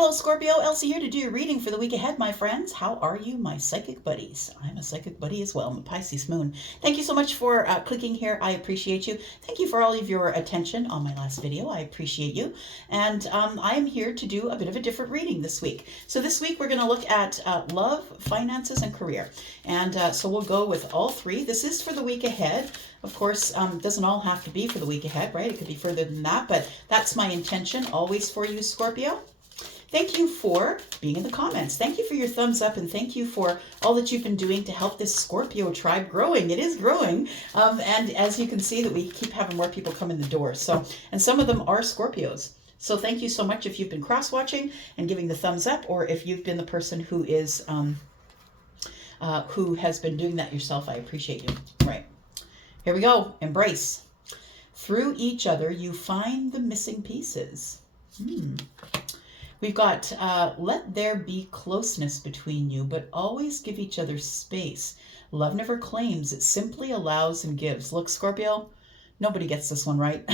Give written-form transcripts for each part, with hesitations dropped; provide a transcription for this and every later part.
Hello, Scorpio. Elsie here to do your reading for the week ahead, my friends. How are you, my psychic buddies? I'm a psychic buddy as well. I'm a Pisces moon. Thank you so much for clicking here. I appreciate you. Thank you for all of your attention on my last video. I appreciate you. And I am here to do a bit of a different reading this week. So this week we're going to look at love, finances, and career. And so we'll go with all three. This is for the week ahead. Of course, it doesn't all have to be for the week ahead, right? It could be further than that, but that's my intention always for you, Scorpio. Thank you for being in the comments. Thank you for your thumbs up, and thank you for all that you've been doing to help this Scorpio tribe growing. It is growing, and as you can see that we keep having more people come in the door. So, and some of them are Scorpios. So thank you so much if you've been cross-watching and giving the thumbs up, or if you've been the person who is who has been doing that yourself. I appreciate you. All right, here we go. Embrace. Through each other, you find the missing pieces. We've got, let there be closeness between you, but always give each other space. Love never claims, it simply allows and gives. Look, Scorpio, nobody gets this one right.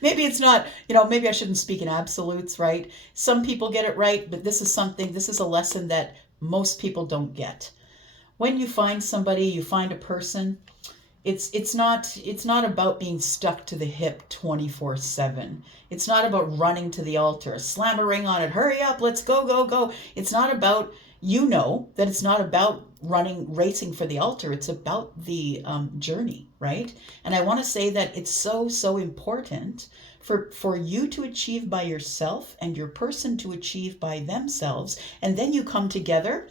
Maybe it's not, maybe I shouldn't speak in absolutes, right? Some people get it right, but this is a lesson that most people don't get. When you find somebody, you find a person, it's not about being stuck to the hip 24/7. It's not about running to the altar, slam a ring on it, hurry up, let's go, go, go. It's not about, that it's not about racing for the altar. It's about the journey, right? And I want to say that it's so important for you to achieve by yourself and your person to achieve by themselves. And then you come together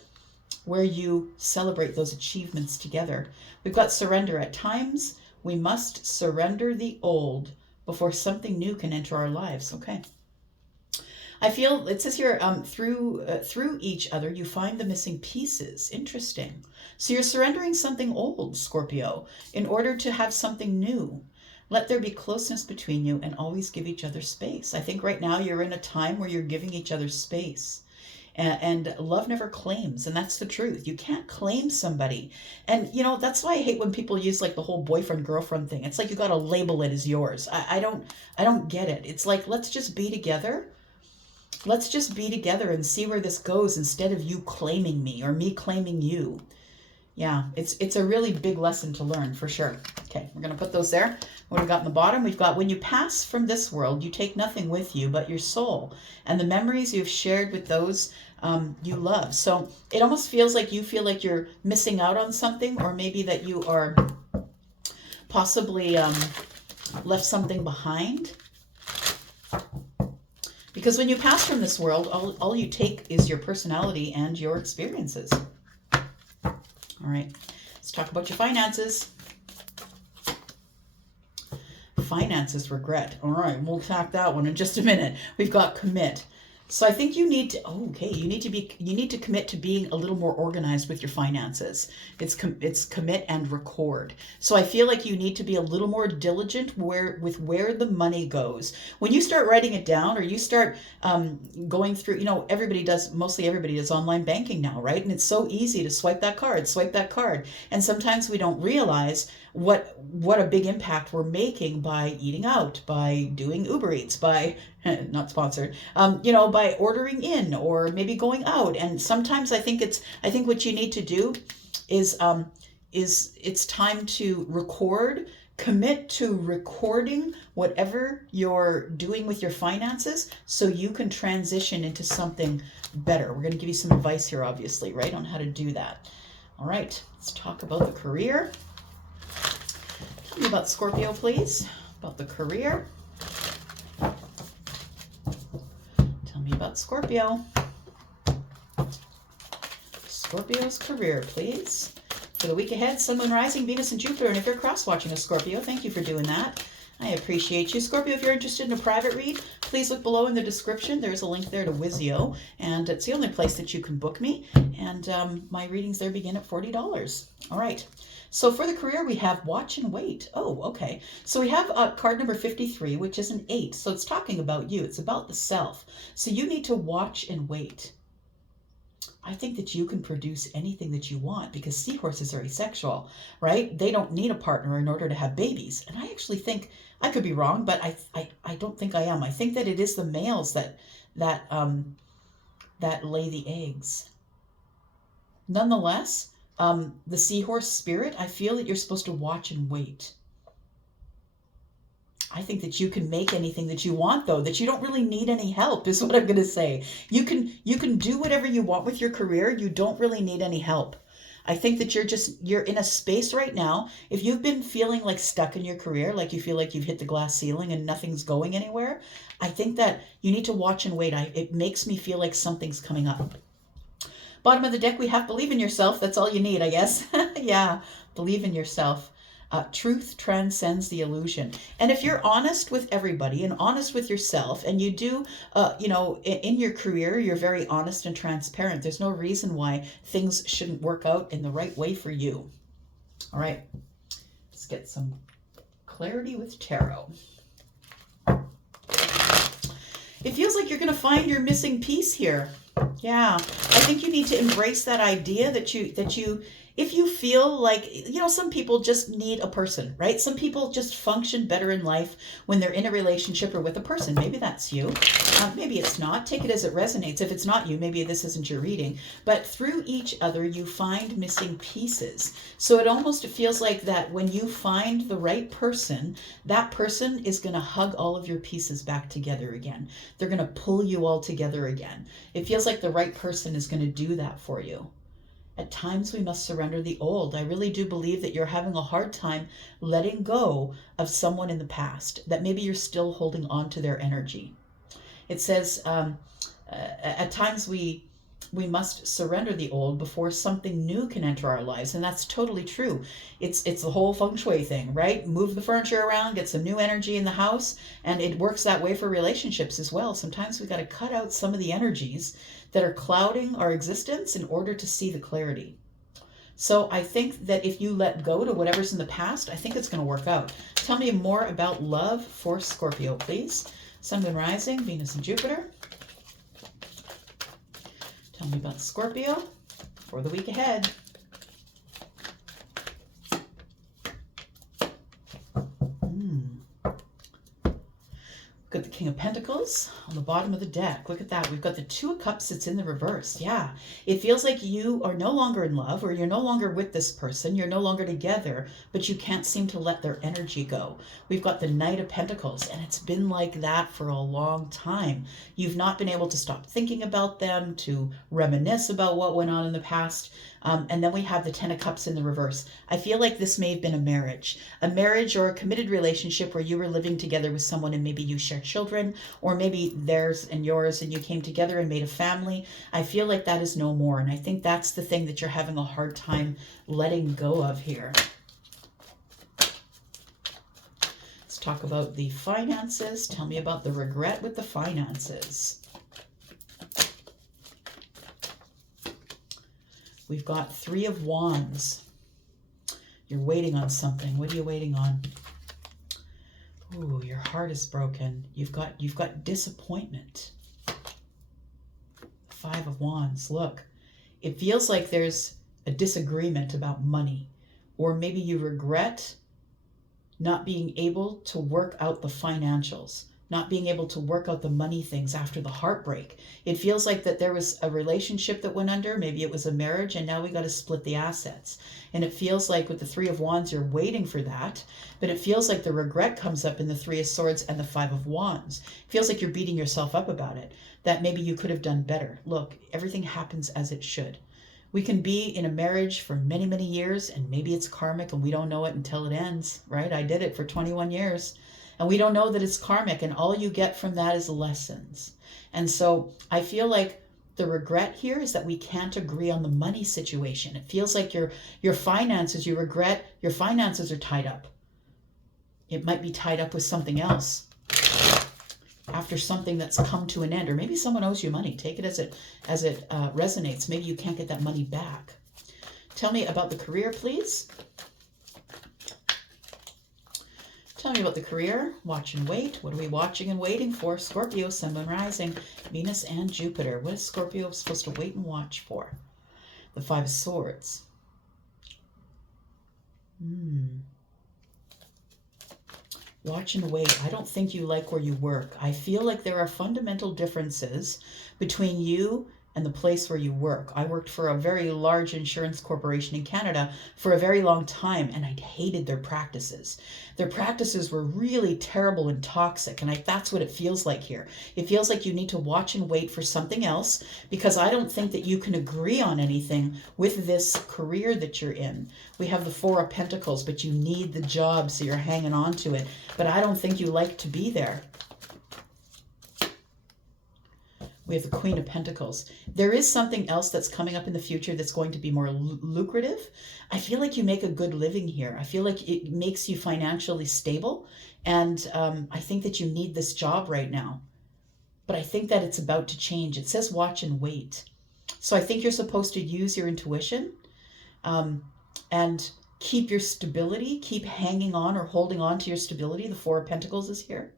where you celebrate those achievements together. We've got surrender. At times, we must surrender the old before something new can enter our lives. Okay. I feel, it says here, through each other, you find the missing pieces. Interesting. So you're surrendering something old, Scorpio, in order to have something new. Let there be closeness between you and always give each other space. I think right now you're in a time where you're giving each other space. And love never claims, and that's the truth. You can't claim somebody. And, that's why I hate when people use like the whole boyfriend-girlfriend thing. It's like you got to label it as yours. I don't get it. It's like, let's just be together. Let's just be together and see where this goes instead of you claiming me or me claiming you. Yeah, it's a really big lesson to learn for sure. Okay, we're going to put those there. What do we got in the bottom? We've got, when you pass from this world, you take nothing with you but your soul and the memories you've shared with those you love. So it almost feels like you feel like you're missing out on something, or maybe that you are possibly left something behind. Because when you pass from this world, all you take is your personality and your experiences. All right, let's talk about your finances. Finances, regret. All right, we'll tack that one in just a minute. We've got commit. So I think you need to, you need to commit to being a little more organized with your finances. It's commit and record. So I feel like you need to be a little more diligent with where the money goes. When you start writing it down, or you start going through, mostly everybody does online banking now, right? And it's so easy to swipe that card. And sometimes we don't realize what a big impact we're making by eating out, by doing Uber Eats, by not sponsored, by ordering in, or maybe going out. And sometimes I think what you need to do is it's time to record. Commit to recording whatever you're doing with your finances so you can transition into something better. We're going to give you some advice here, obviously, right, on how to do that. All right, let's talk about the career. Tell me about Scorpio, please, about the career. Tell me about Scorpio. Scorpio's career, please. For the week ahead, Sun, Moon, Rising, Venus, and Jupiter. And if you're cross-watching a Scorpio, thank you for doing that. I appreciate you. Scorpio, if you're interested in a private read, please look below in the description. There's a link there to Wizio, and it's the only place that you can book me. And my readings there begin at $40. All right. So for the career, we have watch and wait. Oh, okay. So we have card number 53, which is an 8. So it's talking about you. It's about the self. So you need to watch and wait. I think that you can produce anything that you want, because seahorses are asexual, right? They don't need a partner in order to have babies. And I actually think, I could be wrong, but I don't think I am. I think that it is the males that that lay the eggs. Nonetheless, the seahorse spirit, I feel that you're supposed to watch and wait. I think that you can make anything that you want, though, that you don't really need any help, is what I'm going to say. You can do whatever you want with your career. You don't really need any help. I think that you're in a space right now. If you've been feeling like stuck in your career, like you feel like you've hit the glass ceiling and nothing's going anywhere, I think that you need to watch and wait. It makes me feel like something's coming up. Bottom of the deck, we have believe in yourself. That's all you need, I guess. Yeah, believe in yourself. Truth transcends the illusion. And if you're honest with everybody and honest with yourself, and you do, in your career, you're very honest and transparent, there's no reason why things shouldn't work out in the right way for you. All right, let's get some clarity with tarot. It feels like you're going to find your missing piece here. Yeah, I think you need to embrace that idea that you, if you feel like, some people just need a person, right? Some people just function better in life when they're in a relationship or with a person. Maybe that's you. Maybe it's not. Take it as it resonates. If it's not you, maybe this isn't your reading. But through each other, you find missing pieces. So it almost feels like that when you find the right person, that person is going to hug all of your pieces back together again. They're going to pull you all together again. It feels like the right person is going to do that for you. At times we must surrender the old. I really do believe that you're having a hard time letting go of someone in the past, that maybe you're still holding on to their energy. It says, at times we must surrender the old before something new can enter our lives. And that's totally true. It's the whole feng shui thing, right? Move the furniture around, get some new energy in the house. And it works that way for relationships as well. Sometimes we got to cut out some of the energies that are clouding our existence in order to see the clarity. So I think that if you let go to whatever's in the past, I think it's going to work out. Tell me more about love for Scorpio, please. Sun, Moon, Rising, Venus, and Jupiter. Tell me about Scorpio for the week ahead. We've got the King of Pentacles on the bottom of the deck. Look at that. We've got the Two of Cups that's in the reverse. Yeah. It feels like you are no longer in love, or you're no longer with this person. You're no longer together, but you can't seem to let their energy go. We've got the Knight of Pentacles, and it's been like that for a long time. You've not been able to stop thinking about them, to reminisce about what went on in the past. And then we have the Ten of Cups in the reverse. I feel like this may have been a marriage or a committed relationship where you were living together with someone and maybe you shared children, or maybe theirs and yours, and you came together and made a family. I feel like that is no more. And I think that's the thing that you're having a hard time letting go of here. Let's talk about the finances. Tell me about the regret with the finances. We've got Three of Wands. You're waiting on something. What are you waiting on? Ooh, your heart is broken. You've got disappointment. Five of Wands. Look, it feels like there's a disagreement about money, or maybe you regret not being able to work out the financials, not being able to work out the money things after the heartbreak. It feels like that there was a relationship that went under. Maybe it was a marriage, and now we got to split the assets. And it feels like with the Three of Wands, you're waiting for that. But it feels like the regret comes up in the Three of Swords and the Five of Wands. It feels like you're beating yourself up about it, that maybe you could have done better. Look, everything happens as it should. We can be in a marriage for many, many years, and maybe it's karmic and we don't know it until it ends, right? I did it for 21 years. And we don't know that it's karmic, and all you get from that is lessons. And so I feel like the regret here is that we can't agree on the money situation. It feels like your finances, you regret your finances are tied up. It might be tied up with something else after something that's come to an end, or maybe someone owes you money. Take it as it resonates. Maybe you can't get that money back. Tell me about the career, please. Tell me about the career. Watch and wait. What are we watching and waiting for? Scorpio, Sun, Moon, Rising, Venus, and Jupiter. What is Scorpio supposed to wait and watch for? The Five of Swords. Watch and wait. I don't think you like where you work. I feel like there are fundamental differences between you and the place where you work. I worked for a very large insurance corporation in Canada for a very long time, and I hated their practices. Their practices were really terrible and toxic, and that's what it feels like here. It feels like you need to watch and wait for something else, because I don't think that you can agree on anything with this career that you're in. We have the Four of Pentacles, but you need the job, so you're hanging on to it. But I don't think you like to be there. We have the Queen of Pentacles. There is something else that's coming up in the future that's going to be more lucrative. I feel like you make a good living here. I feel like it makes you financially stable. And I think that you need this job right now. But I think that it's about to change. It says watch and wait. So I think you're supposed to use your intuition and keep your stability. Keep hanging on or holding on to your stability. The Four of Pentacles is here.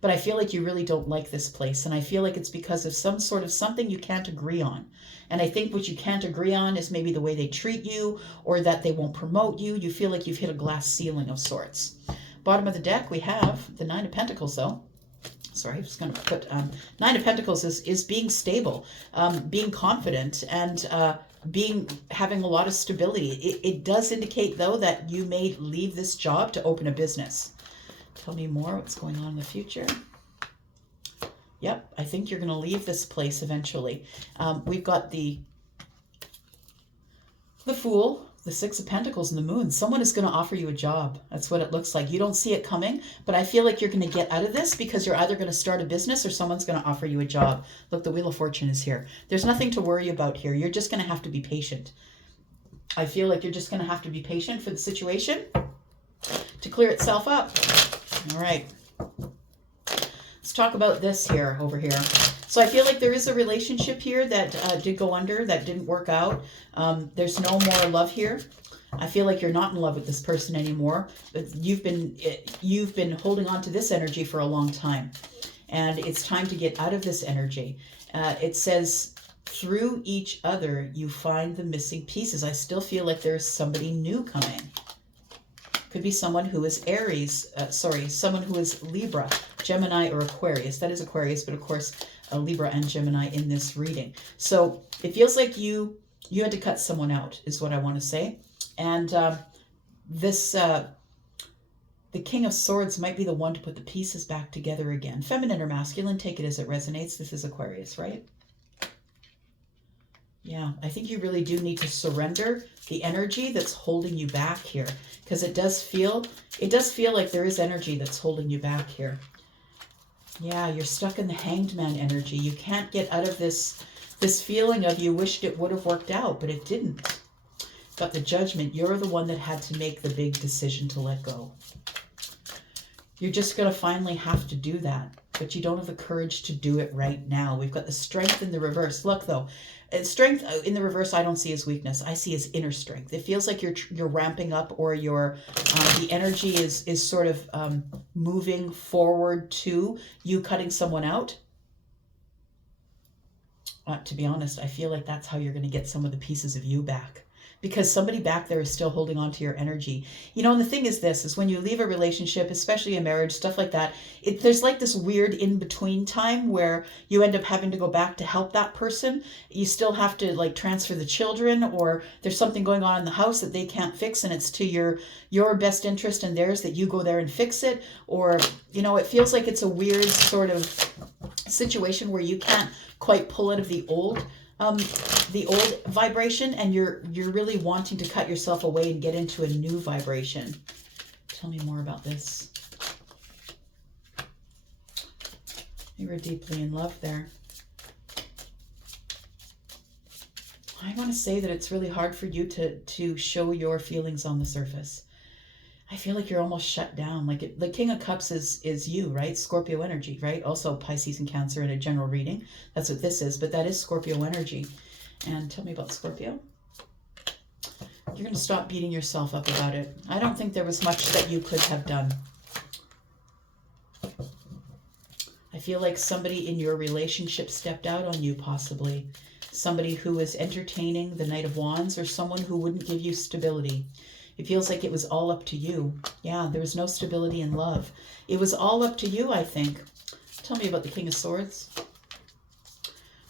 But I feel like you really don't like this place. And I feel like it's because of some sort of something you can't agree on. And I think what you can't agree on is maybe the way they treat you, or that they won't promote you. You feel like you've hit a glass ceiling of sorts. Bottom of the deck, we have the Nine of Pentacles, though. Sorry, I'm just going to put Nine of Pentacles is being stable, being confident, and having a lot of stability. It does indicate, though, that you may leave this job to open a business. Tell me more what's going on in the future. Yep, I think you're going to leave this place eventually. We've got the Fool, the Six of Pentacles, and the Moon. Someone is going to offer you a job. That's what it looks like. You don't see it coming, but I feel like you're going to get out of this because you're either going to start a business or someone's going to offer you a job. Look, the Wheel of Fortune is here. There's nothing to worry about here. You're just going to have to be patient. I feel like you're just going to have to be patient for the situation to clear itself up. All right. Let's talk about this here, over here. So I feel like there is a relationship here that did go under, that didn't work out. There's no more love here. I feel like you're not in love with this person anymore. But you've been holding on to this energy for a long time. And it's time to get out of this energy. It says, through each other, you find the missing pieces. I still feel like there's somebody new coming. Could be someone who is Aries, someone who is Libra, Gemini, or Aquarius. That is Aquarius, but of course, Libra and Gemini in this reading. So it feels like you had to cut someone out, is what I want to say. And the King of Swords might be the one to put the pieces back together again. Feminine or masculine, take it as it resonates. This is Aquarius, right? Yeah, I think you really do need to surrender the energy that's holding you back here, because it does feel like there is energy that's holding you back here. Yeah, you're stuck in the Hanged Man energy. You can't get out of this feeling of you wished it would have worked out, but it didn't. But the Judgment, you're the one that had to make the big decision to let go. You're just going to finally have to do that, but you don't have the courage to do it right now. We've got the Strength in the reverse. Look, though, strength in the reverse I don't see as weakness. I see as inner strength. It feels like you're ramping up, or the energy is sort of moving forward to you cutting someone out. To be honest, I feel like that's how you're going to get some of the pieces of you back. Because somebody back there is still holding on to your energy. You know, and the thing is this, is when you leave a relationship, especially a marriage, stuff like that, there's like this weird in-between time where you end up having to go back to help that person. You still have to like transfer the children, or there's something going on in the house that they can't fix, and it's to your best interest and theirs that you go there and fix it. Or, you know, it feels like it's a weird sort of situation where you can't quite pull out of the old vibration, and you're really wanting to cut yourself away and get into a new vibration. Tell me more about this. You were deeply in love there. I want to say that it's really hard for you to show your feelings on the surface. I feel like you're almost shut down. Like the King of Cups is you, right? Scorpio energy, right? Also Pisces and Cancer in a general reading. That's what this is, but that is Scorpio energy. And tell me about Scorpio. You're going to stop beating yourself up about it. I don't think there was much that you could have done. I feel like somebody in your relationship stepped out on you, possibly. Somebody who is entertaining the Knight of Wands, or someone who wouldn't give you stability. It feels like it was all up to you. Yeah, there was no stability in love. It was all up to you, I think. Tell me about the King of Swords.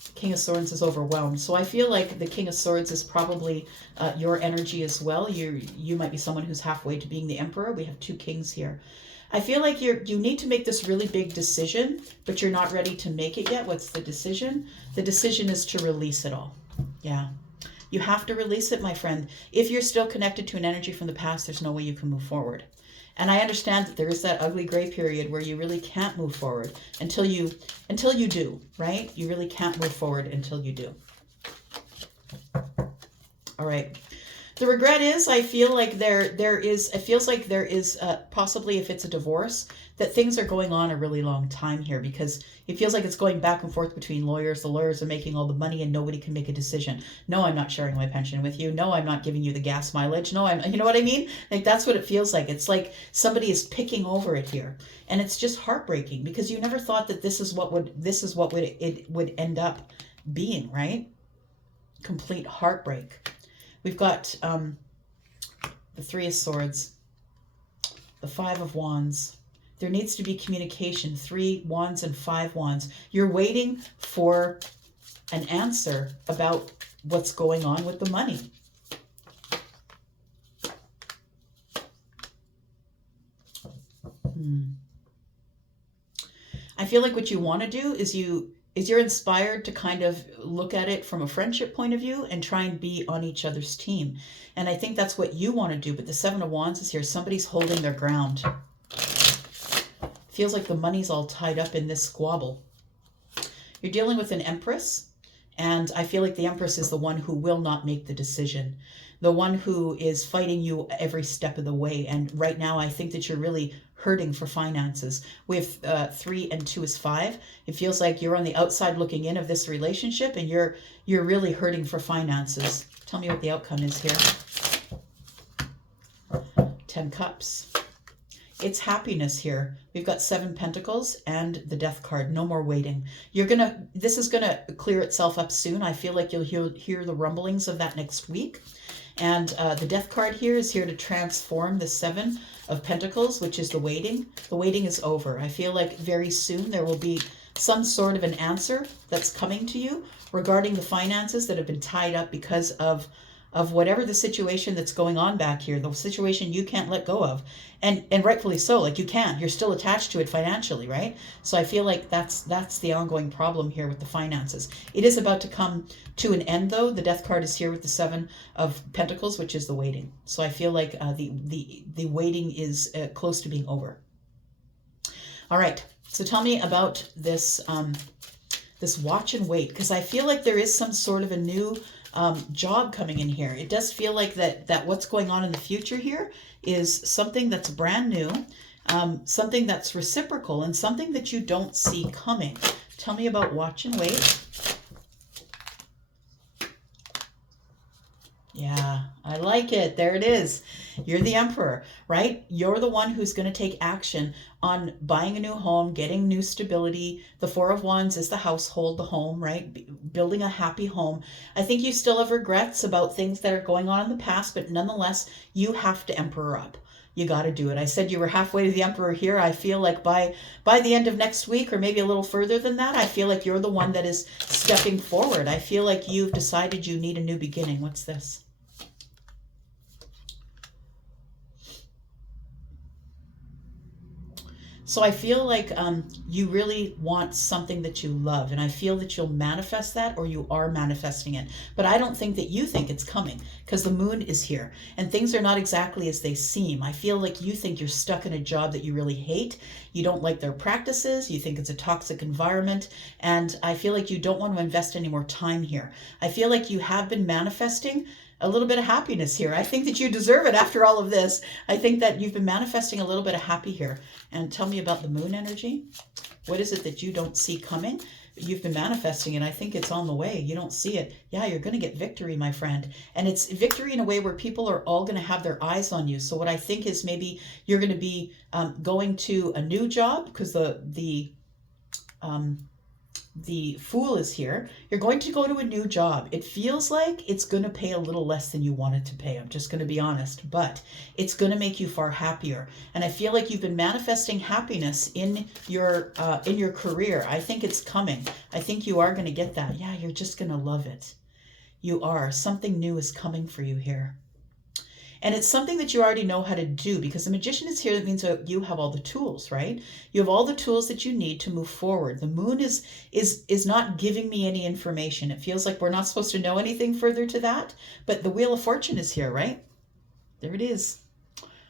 The King of Swords is overwhelmed. So I feel like the King of Swords is probably your energy as well. You might be someone who's halfway to being the Emperor. We have two kings here. I feel like you need to make this really big decision, but you're not ready to make it yet. What's the decision? The decision is to release it all. Yeah. You have to release it, my friend. If you're still connected to an energy from the past, there's no way you can move forward. And I understand that there is that ugly gray period where you really can't move forward until you do, right? You really can't move forward until you do. All right. The regret is, I feel like it feels like there is possibly, if it's a divorce, that things are going on a really long time here, because it feels like it's going back and forth between lawyers. The lawyers are making all the money and nobody can make a decision. No, I'm not sharing my pension with you. No, I'm not giving you the gas mileage. No, you know what I mean? Like, that's what it feels like. It's like somebody is picking over it here. And it's just heartbreaking, because you never thought that this is what it would end up being, right? Complete heartbreak. We've got the Three of Swords, the Five of Wands. There needs to be communication. 3 wands and 5 wands. You're waiting for an answer about what's going on with the money. I feel like what you want to do is you're inspired to kind of look at it from a friendship point of view and try and be on each other's team. And I think that's what you want to do. But the 7 of Wands is here. Somebody's holding their ground. Feels like the money's all tied up in this squabble. You're dealing with an Empress. And I feel like the Empress is the one who will not make the decision. The one who is fighting you every step of the way. And right now, I think that you're really hurting for finances. With 3 and 2 is 5. It feels like you're on the outside looking in of this relationship, and you're really hurting for finances. Tell me what the outcome is here. 10 Cups. It's happiness here. We've got 7 Pentacles and the Death card. No more waiting. This is gonna clear itself up soon. I feel like you'll hear the rumblings of that next week. And the Death card here is here to transform the 7 of Pentacles, which is the waiting. The waiting is over. I feel like very soon there will be some sort of an answer that's coming to you regarding the finances that have been tied up because of whatever the situation that's going on back here, the situation you can't let go of. And rightfully so, like you can't. You're still attached to it financially, right? So I feel like that's the ongoing problem here with the finances. It is about to come to an end, though. The Death card is here with the 7 of Pentacles, which is the waiting. So I feel like the waiting is close to being over. All right, so tell me about this this watch and wait, because I feel like there is some sort of a new job coming in here. It does feel like that what's going on in the future here is something that's brand new, something that's reciprocal, and something that you don't see coming. Tell me about watch and wait. Yeah, I like it. There it is. You're the Emperor, right? You're the one who's going to take action on buying a new home, getting new stability. The 4 of Wands is the household, the home, right? Building a happy home. I think you still have regrets about things that are going on in the past, but nonetheless, you have to Emperor up. You got to do it. I said you were halfway to the Emperor here. I feel like by the end of next week, or maybe a little further than that, I feel like you're the one that is stepping forward. I feel like you've decided you need a new beginning. What's this? So I feel like you really want something that you love, and I feel that you'll manifest that, or you are manifesting it. But I don't think that you think it's coming, because the moon is here and things are not exactly as they seem. I feel like you think you're stuck in a job that you really hate. You don't like their practices. You think it's a toxic environment. And I feel like you don't want to invest any more time here. I feel like you have been manifesting a little bit of happiness here. I think that you deserve it after all of this. I think that you've been manifesting a little bit of happy here. And tell me about the moon energy. What is it that you don't see coming? You've been manifesting it. I think it's on the way. You don't see it. Yeah, you're going to get victory, my friend. And it's victory in a way where people are all going to have their eyes on you. So what I think is maybe you're going to be going to a new job, because the the Fool is here. You're going to go to a new job. It feels like it's going to pay a little less than you wanted to pay. I'm just going to be honest, but it's going to make you far happier. And I feel like you've been manifesting happiness in your career. I think it's coming. I think you are going to get that. Yeah, you're just going to love it. You are. Something new is coming for you here. And it's something that you already know how to do, because the Magician is here. That means that you have all the tools, right? You have all the tools that you need to move forward. The Moon is not giving me any information. It feels like we're not supposed to know anything further to that. But the Wheel of Fortune is here, right? There it is.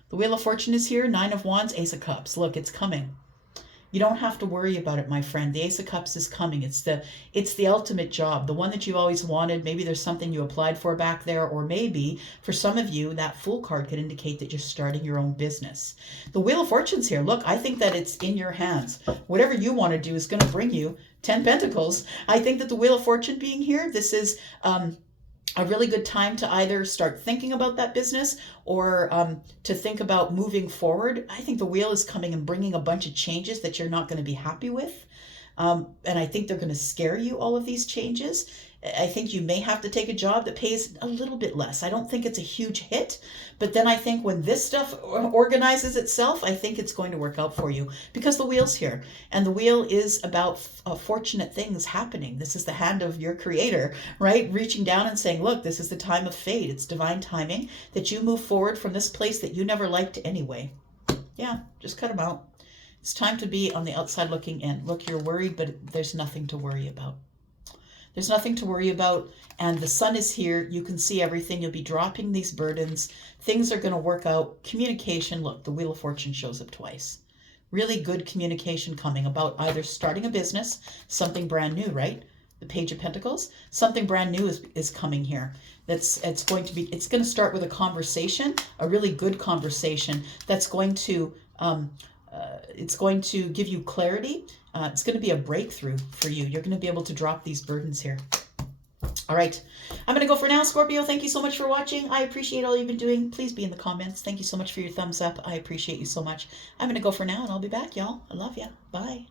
The Wheel of Fortune is here. 9 of Wands, Ace of Cups. Look, it's coming. You don't have to worry about it, my friend. The Ace of Cups is coming. It's the ultimate job, the one that you've always wanted. Maybe there's something you applied for back there, or maybe for some of you, that Fool card could indicate that you're starting your own business. The Wheel of Fortune's here. Look, I think that it's in your hands. Whatever you want to do is going to bring you 10 Pentacles. I think that the Wheel of Fortune being here, this is a really good time to either start thinking about that business or to think about moving forward. I think the Wheel is coming and bringing a bunch of changes that you're not going to be happy with. And I think they're going to scare you, all of these changes. I think you may have to take a job that pays a little bit less. I don't think it's a huge hit, but then I think when this stuff organizes itself, I think it's going to work out for you, because the Wheel's here, and the Wheel is about fortunate things happening. This is the hand of your Creator, right? Reaching down and saying, look, this is the time of fate. It's divine timing that you move forward from this place that you never liked anyway. Yeah, just cut them out. It's time to be on the outside looking in. Look, you're worried, but there's nothing to worry about. There's nothing to worry about, and the Sun is here. You can see everything. You'll be dropping these burdens. Things are going to work out. Communication, look, the Wheel of Fortune shows up twice. Really good communication coming about either starting a business, something brand new, right? The Page of Pentacles, something brand new is coming here. It's going to start with a conversation, a really good conversation that's going to it's going to give you clarity. It's going to be a breakthrough for you. You're going to be able to drop these burdens here. All right. I'm going to go for now, Scorpio. Thank you so much for watching. I appreciate all you've been doing. Please be in the comments. Thank you so much for your thumbs up. I appreciate you so much. I'm going to go for now, and I'll be back, y'all. I love ya. Bye.